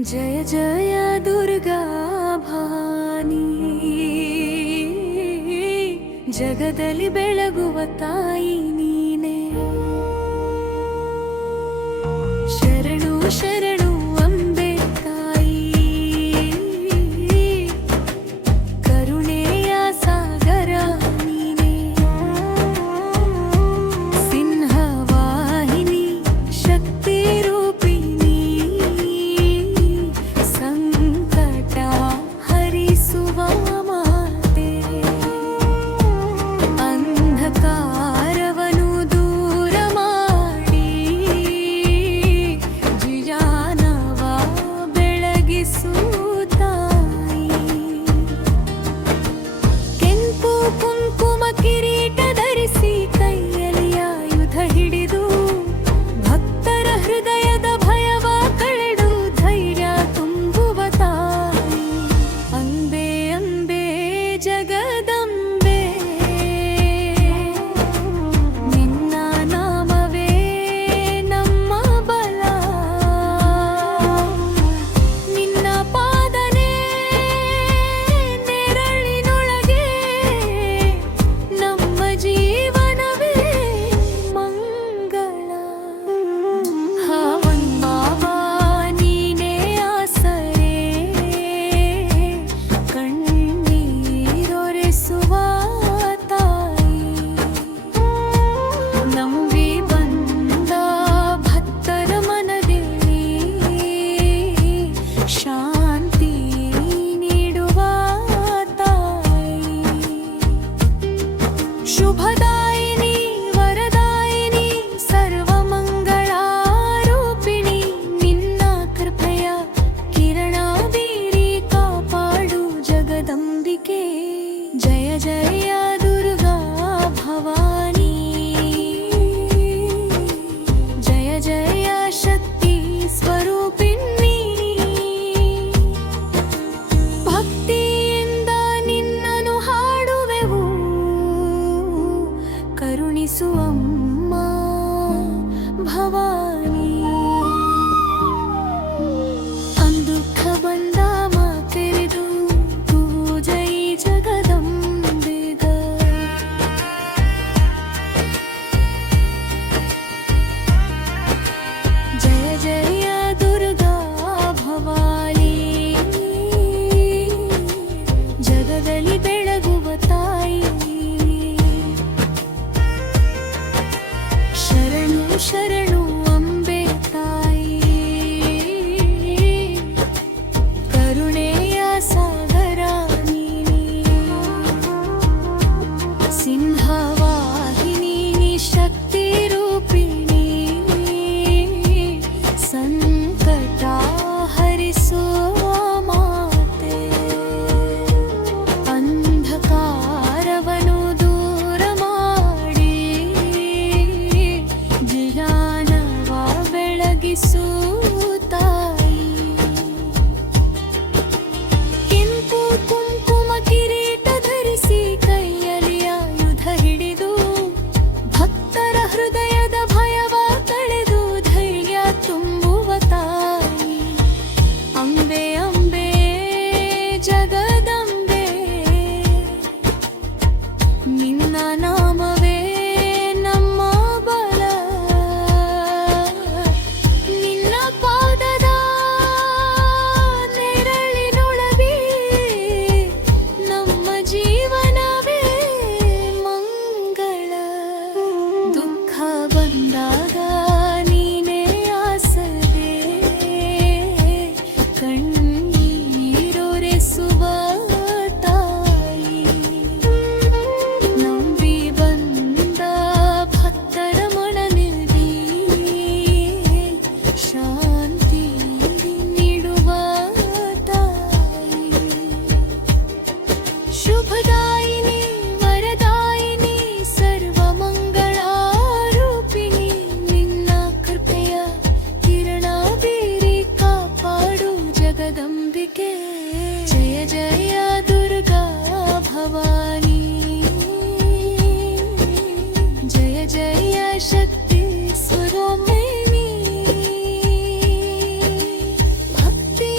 जय जय दुर्गा भवानी जगदली बेಳಗುವ ತಾಯಿ ನೀನೆ ಶರಣು ಶರಣು ಅಂಬೆ ತಾಯಿ ಕರುಣೆಯ ಸಾಗರ ನೀನೆ ಸಿಂಹವಾಹಿನಿ ಶಕ್ತಿ ರೂಪಿಣಿ ಸಂಕಟ ಹರಿಸುವ ಮಾತೆ ಅಂಧಕಾರವನ್ನು ದೂರ ಮಾಡಿ ಜಿಯಾನವ ಬೆಳಗಿಸು ತಾಯಿ ಕೆಂಪು ಕುಂಕುಮ ಕಿರೀಟ ಧರಿಸಿ ಕೈಯಲ್ಲಿ ಆಯುಧ ಹಿಡಿದು ಭಕ್ತರ ಹೃದಯದ ಭಯವ ಕಳೆದು ಧೈರ್ಯ ತುಂಬುವ ತಾಯಿ ಅಂಬೆ ಅಂಬೆ ಜಗದಂಬೆ ನಿನ್ನ ನಾಮವೇ ನಮ್ಮ ಬಲ ನಿನ್ನ ಪಾದನೆ ನೆರಳಿನೊಳಗೆ ನಮ್ಮ ಜೀವನವೇ ಮಂಗಳ ಹಾವನ್ ಬಾಬಾ ನೀನೇ ಆಸರೆ ಕಣ್ಣೀರೊರೆಸುವ ತಾಯಿ ನಂಬಿ ಬಂದ ಭಕ್ತರ ಮನದಲ್ಲಿ ಶಾಂತಿ ನೀಡುವ ತಾಯಿ ಶುಭದಾಯಿನಿ ವರದಾಯಿನಿ ಸರ್ವಮಂಗಳಾರೂಪಿಣಿ ನಿನ್ನ ಕೃಪೆಯ ಕಿರಣ ಬೀರಿ ಕಾಪಾಡು ಜಗದಂಬಿಕೆ ಜಯ ಜಯ ದುರ್ಗಾ ಭವಾನಿ ಜಯ ಜಯ ಶಕ್ತಿ ಸ್ವರೂಪಿಣಿ ಭಕ್ತಿಯಿಂದ ನಿನ್ನನ್ನು ಹಾಡುವೆವು ಕರುಣಿಸುವಮ್ಮ ಭವಾನಿ ಅಂದುಖ ಬಂದ ಮಾತೆರೆದು ಪೂಜೈ ಜಗದಂಬೆಗ ಜಯ ಜಯ ದುರ್ಗಾ ಭವಾನಿ ಜಗದಲ್ಲಿ ಬೆಳಗುವ ತಾಯಿ ಶರಣು ಶರಣು ಅಂಬೆ ತಾಯಿ ಕರುಣೆಯ ಸಾಗರ ನೀನೆ ಸಿಂಹವಾಹಿನಿ ಶಕ್ತಿ ರೂಪಿಣಿ ಸಂಕಟ ಹರಿಸುವ ಮಾತೆ ಅಂಧಕಾರವನ್ನು ದೂರ ಮಾಡಿ ಜ್ಞಾನವ ಬೆಳಗಿಸು ತಾಯಿ ಕೆಂಪು ಕುಂಕುಮ ಕಿರೀಟ ಧರಿಸಿ ಕೈಯಲ್ಲಿ ಆಯುಧ ಹಿಡಿದು ಭಕ್ತರ ಹೃದಯದ ಭಯವ ಕಳೆದು ಧೈರ್ಯ ತುಂಬುವ ತಾಯಿ ಅಂಬೆ ಅಂಬೆ ಜಗದಂಬೆ ನಿನ್ನ ನಾಮವೇ ನಮ್ಮ ಬಲ ನಿನ್ನ ಪಾದದ ನೆರಳಿನೊಳಗೆ ನಮ್ಮ ಜೀವನವೇ ಮಂಗಳ ದುಃಖ ಬಂದಾಗ ನೀನೇ ಆಸರೆ ಕಣ್ಣೀರೊರೆಸುವ ತಾಯಿ ನಂಬಿ ಬಂದ ಭಕ್ತರ ಮನದಲ್ಲಿ ಶಾಂತಿ ನೀಡುವ ತಾಯಿ ಶುಭದಾಯಿನಿ ವರದಾಯಿನಿ ಸರ್ವಮಂಗಳಾರೂಪಿಣಿ ನಿನ್ನ ಕೃಪೆಯ ಕಿರಣ ಬೀರಿ ಕಾಪಾಡು ಜಗದಂಬಿಕೆ ಜಯ ಜಯ ದುರ್ಗಾ ಭವಾನಿ ಜಯ ಜಯ ಶಕ್ತಿ ಸ್ವರೂಪಿಣಿ ಭಕ್ತಿ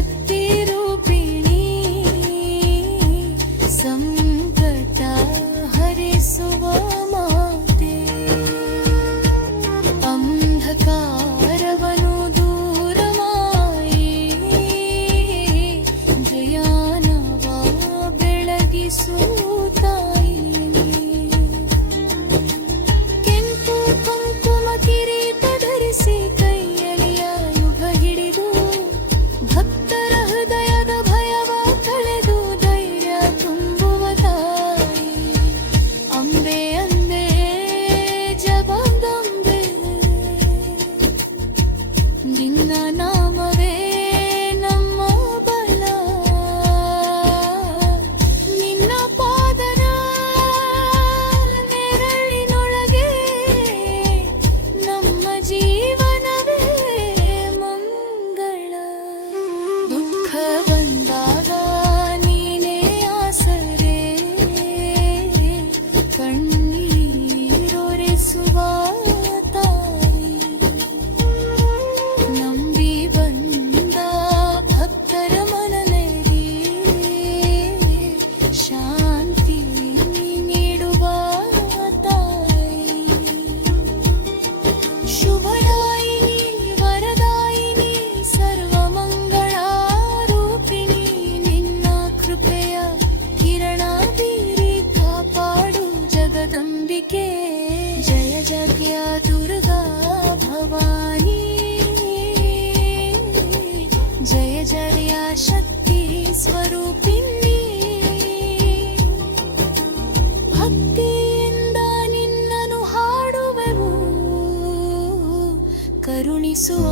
ಶಕ್ತಿ ರೂಪಿಣಿ ಸಂಕಟ ಹರಿಸುವ ಮಾತೆ ಅಂಧಕಾರವನು ದೂರ ಮಾಡಿ ಜಯಾನವ ಬೆಳಗಿಸುತ್ತಾಯಿ ಕೆಂಪು ಕುಂಕುಮ ಕಿರೀಟ ಧರಿಸಿ ಕೈಯಲಿಯ ಯುಗ ಹಿಡಿದು ಭಕ್ತರ ಹೃದಯದ ಭಯವ ಕಳೆದು ಧೈರ್ಯ ತುಂಬುವ ತಾಯಿ ಅಂಬೆ ಅಂಬೆ ಜಗದಂಬೆ ನಿನ್ನ ನಾಮವೇ ನಮ್ಮ ಬಲ ನಿನ್ನ ಪಾದದ ನೆರಳಿನೊಳಗೆ ನಮ್ಮ ಜೀವನವೇ ಮಂಗಳ ದುಃಖ ಬಂದಾಗ ನೀನೇ ಆಸರೆ ಕಣ್ಣೀರೊರೆಸುವ ತಾಯಿ ನಂಬಿ ಬಂದ ಭಕ್ತರ ಮನದಲ್ಲಿ ಶಾಂತಿ ನೀಡುವ ತಾಯಿ ಶುಭದಾಯಿನಿ ವರದಾಯಿನಿ ಸರ್ವಮಂಗಳ ರೂಪಿಣಿ ನಿನ್ನ ಕೃಪೆಯ ಕಿರಣ ಬೀರಿ ಕಾಪಾಡು ಜಗದಂಬಿಕೆ ಜಯ ಜಗ್ಯ ದುರ್ಗಾ ಭವಾನಿ ಜಯ ಜಯ ಶಕ್ತಿ ಸ್ವರೂಪಿಣಿ ಭಕ್ತಿಯಿಂದ ನಿನ್ನನು ಹಾಡುವೆವು ಕರುಣಿಸುವ